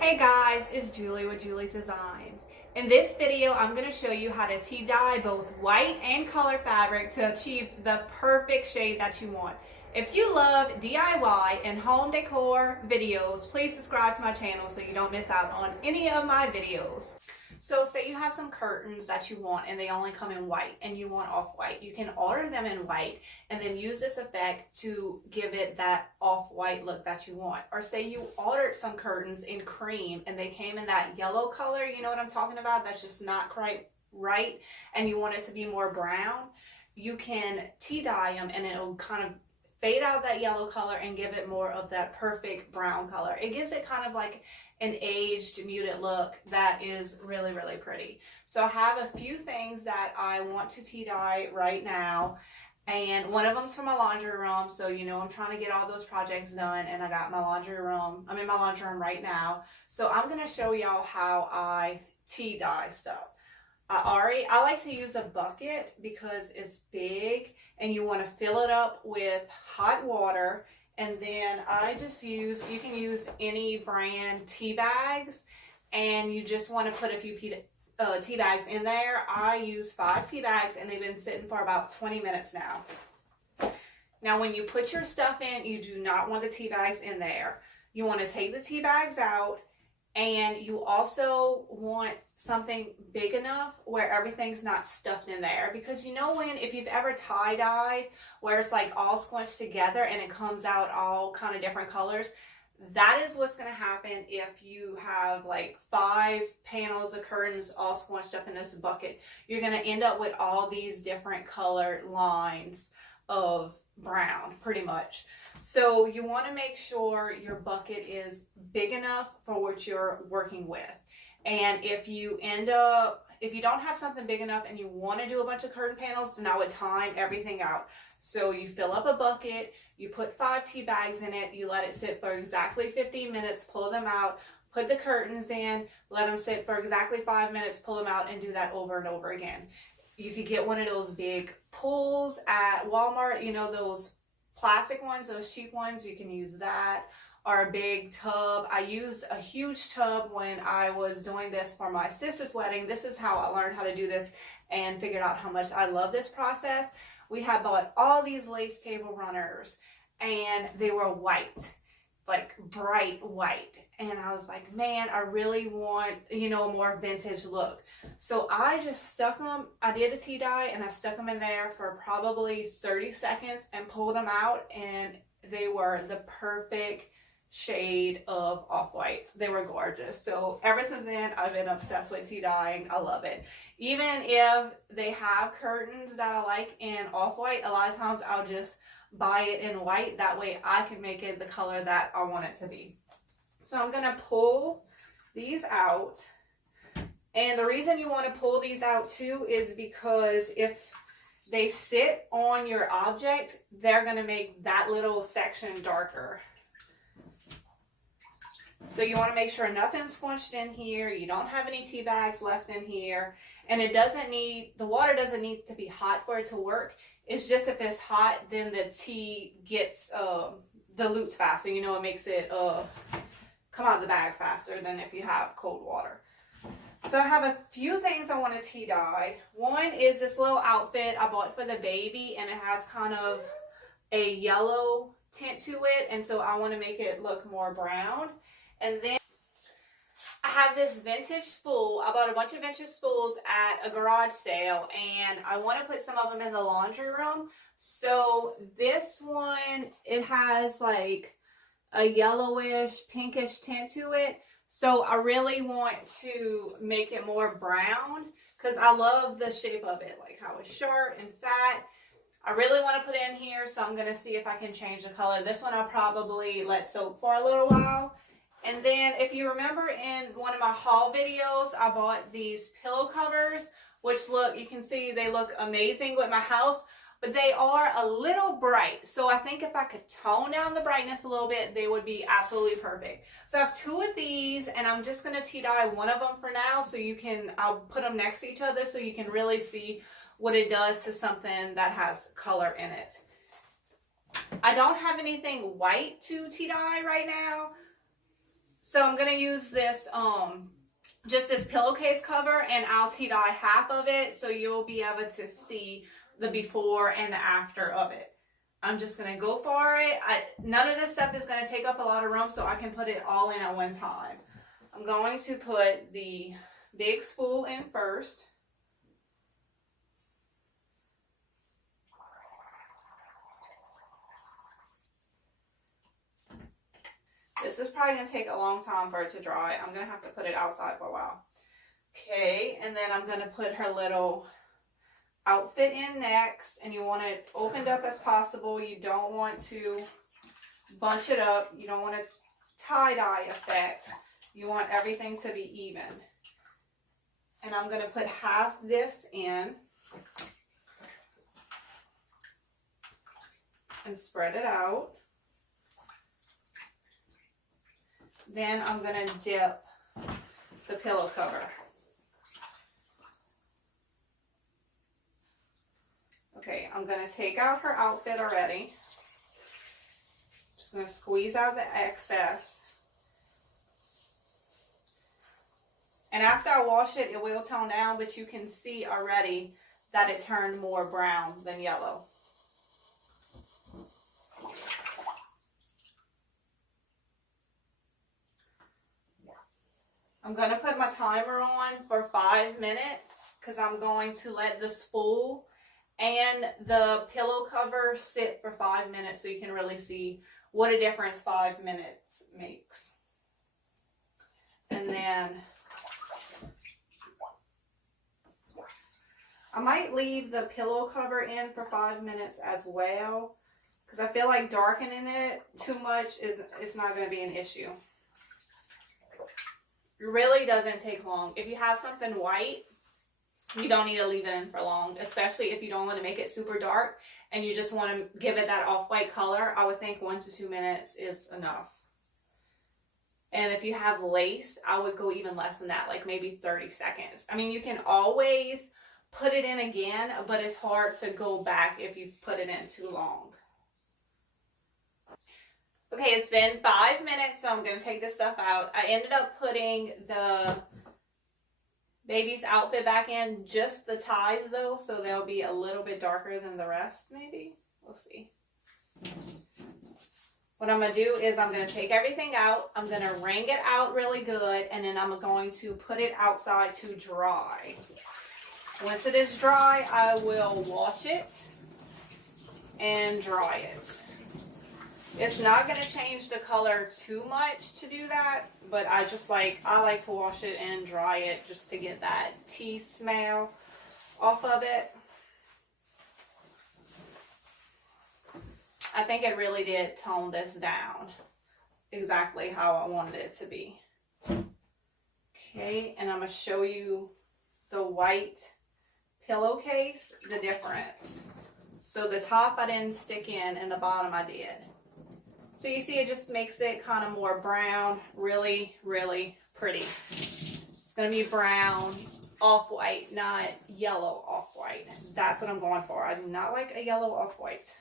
Hey guys, it's Julie with Julie's Designs. In this video, I'm going to show you how to tea dye both white and color fabric to achieve the perfect shade that you want. If you love DIY and home decor videos, please subscribe to my channel so you don't miss out on any of my videos. So say you have some curtains that you want and they only come in white and you want off-white. You can order them in white and then use this effect to give it that off-white look that you want. Or say you ordered some curtains in cream and they came in that yellow color, you know what I'm talking about? That's just not quite right and you want it to be more brown. You can tea dye them and it'll kind of fade out that yellow color and give it more of that perfect brown color. It gives it kind of like an aged, muted look that is really, really pretty. So I have a few things that I want to tea dye right now. And one of them's from my laundry room. So, you know, I'm trying to get all those projects done and I got my laundry room. I'm in my laundry room right now. So I'm going to show y'all how I tea dye stuff. I like to use a bucket because it's big and you want to fill it up with hot water. And then I just use, you can use any brand tea bags and you just want to put a few tea bags in there. I use 5 tea bags and they've been sitting for about 20 minutes now. Now when you put your stuff in, you do not want the tea bags in there. You want to take the tea bags out and you also want something big enough where everything's not stuffed in there. Because you know if you've ever tie-dyed where it's like all squished together and it comes out all kind of different colors, that is what's going to happen if you have like 5 panels of curtains all squished up in this bucket. You're going to end up with all these different colored lines of brown pretty much. So you want to make sure your bucket is big enough for what you're working with. And if you don't have something big enough and you want to do a bunch of curtain panels, then I would time everything out. So you fill up a bucket, you put 5 tea bags in it, you let it sit for exactly 15 minutes, pull them out, put the curtains in, let them sit for exactly 5 minutes, pull them out, and do that over and over again. You could get one of those big pools at Walmart, you know, those plastic ones, those cheap ones, you can use that. Or a big tub. I used a huge tub when I was doing this for my sister's wedding. This is how I learned how to do this and figured out how much I love this process. We had bought all these lace table runners and they were white, like bright white. And I was like, man, I really want, you know, a more vintage look. So I just stuck them, I did a tea dye and I stuck them in there for probably 30 seconds and pulled them out and they were the perfect shade of off-white. They were gorgeous. So ever since then, I've been obsessed with tea dyeing. I love it. Even if they have curtains that I like in off-white, a lot of times I'll just buy it in white. That way I can make it the color that I want it to be. So I'm going to pull these out. And the reason you want to pull these out too is because if they sit on your object, they're going to make that little section darker. So you want to make sure nothing's squished in here. You don't have any tea bags left in here. And the water doesn't need to be hot for it to work. It's just if it's hot, then the tea gets, dilutes faster. You know, it makes it come out of the bag faster than if you have cold water. So I have a few things I want to tea dye. One is this little outfit I bought for the baby and it has kind of a yellow tint to it. And so I want to make it look more brown. And then I have this vintage spool. I bought a bunch of vintage spools at a garage sale and I want to put some of them in the laundry room. So this one, it has like a yellowish, pinkish tint to it. So I really want to make it more brown because I love the shape of it, like how it's short and fat. I really want to put it in here, so I'm going to see if I can change the color. This one I'll probably let soak for a little while. And then if you remember in one of my haul videos, I bought these pillow covers, which you can see they look amazing with my house, but they are a little bright. So I think if I could tone down the brightness a little bit, they would be absolutely perfect. So I have 2 of these and I'm just going to tea dye one of them for now. So I'll put them next to each other so you can really see what it does to something that has color in it. I don't have anything white to tea dye right now. So I'm going to use this, just this pillowcase cover, and I'll tea dye half of it so you'll be able to see the before and the after of it. I'm just going to go for it. None of this stuff is going to take up a lot of room, so I can put it all in at one time. I'm going to put the big spool in first. This is probably going to take a long time for it to dry. I'm going to have to put it outside for a while. Okay, and then I'm going to put her little outfit in next, and you want it opened up as possible. You don't want to bunch it up. You don't want a tie-dye effect. You want everything to be even. And I'm going to put half this in and spread it out. Then I'm going to dip the pillow cover. Okay, I'm going to take out her outfit already. Just going to squeeze out the excess. And after I wash it, it will tone down, but you can see already that it turned more brown than yellow. I'm going to put my timer on for 5 minutes because I'm going to let the spool and the pillow cover sit for 5 minutes so you can really see what a difference 5 minutes makes. And then I might leave the pillow cover in for 5 minutes as well because I feel like darkening it too much it's not going to be an issue. It really doesn't take long. If you have something white, you don't need to leave it in for long, especially if you don't want to make it super dark and you just want to give it that off-white color. I would think 1 to 2 minutes is enough. And if you have lace, I would go even less than that, like maybe 30 seconds. I mean, you can always put it in again, but it's hard to go back if you've put it in too long. Okay, it's been 5 minutes, so I'm going to take this stuff out. I ended up putting the baby's outfit back in, just the ties though, so they'll be a little bit darker than the rest, maybe. We'll see. What I'm going to do is I'm going to take everything out. I'm going to wring it out really good, and then I'm going to put it outside to dry. Once it is dry, I will wash it and dry it. It's not going to change the color too much to do that, but I like to wash it and dry it just to get that tea smell off of it. I think it really did tone this down exactly how I wanted it to be. Okay, and I'm going to show you the white pillowcase, the difference. So the top I didn't stick in and the bottom I did. So you see it just makes it kind of more brown, really, really pretty. It's going to be brown, off-white, not yellow off-white. That's what I'm going for. I do not like a yellow off-white.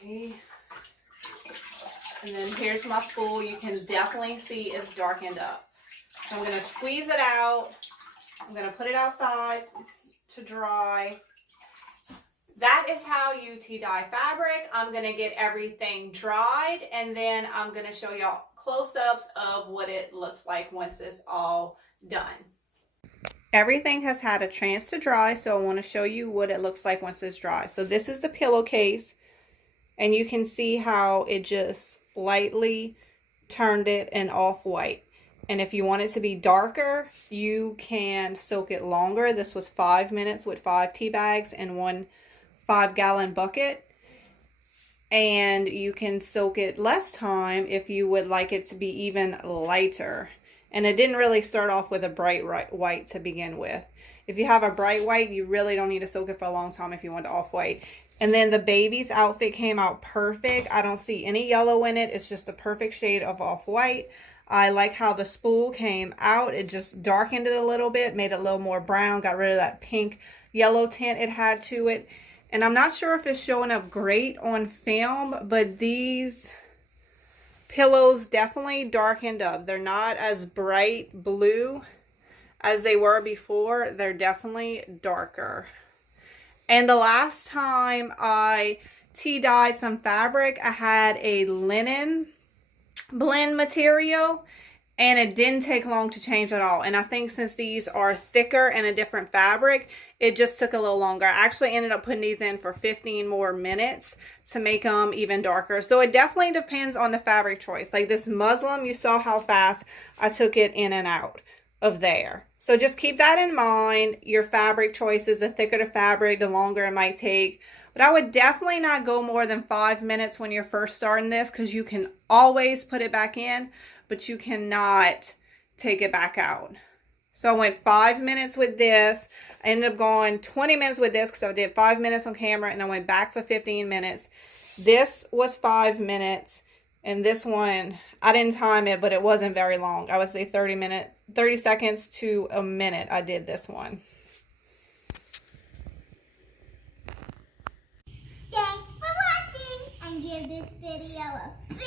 Okay. And then here's my spool. You can definitely see it's darkened up. So I'm going to squeeze it out. I'm going to put it outside to dry. That is how you tea dye fabric. I'm going to get everything dried, and then I'm going to show y'all close-ups of what it looks like once it's all done. Everything has had a chance to dry, so I want to show you what it looks like once it's dry. So this is the pillowcase, and you can see how it just lightly turned it an off-white. And if you want it to be darker, you can soak it longer. This was 5 minutes with 5 tea bags and 1 5-gallon bucket, and you can soak it less time if you would like it to be even lighter. And it didn't really start off with a bright white to begin with. If you have a bright white, you really don't need to soak it for a long time if you want off-white. And then the baby's outfit came out perfect. I don't see any yellow in it. It's just a perfect shade of off-white. I like how the spool came out. It just darkened it a little bit, made it a little more brown, got rid of that pink yellow tint it had to it. And I'm not sure if it's showing up great on film, but these pillows definitely darkened up. They're not as bright blue as they were before. They're definitely darker. And the last time I tea dyed some fabric, I had a linen blend material, and it didn't take long to change at all. And I think since these are thicker and a different fabric, it just took a little longer. I actually ended up putting these in for 15 more minutes to make them even darker. So it definitely depends on the fabric choice. Like this muslin, you saw how fast I took it in and out of there. So just keep that in mind. Your fabric choices, the thicker the fabric, the longer it might take. But I would definitely not go more than 5 minutes when you're first starting this, because you can always put it back in, but you cannot take it back out. So I went 5 minutes with this. I ended up going 20 minutes with this because I did 5 minutes on camera, and I went back for 15 minutes. This was 5 minutes, and this one, I didn't time it, but it wasn't very long. I would say 30 seconds to a minute I did this one. Thanks for watching, and give this video a big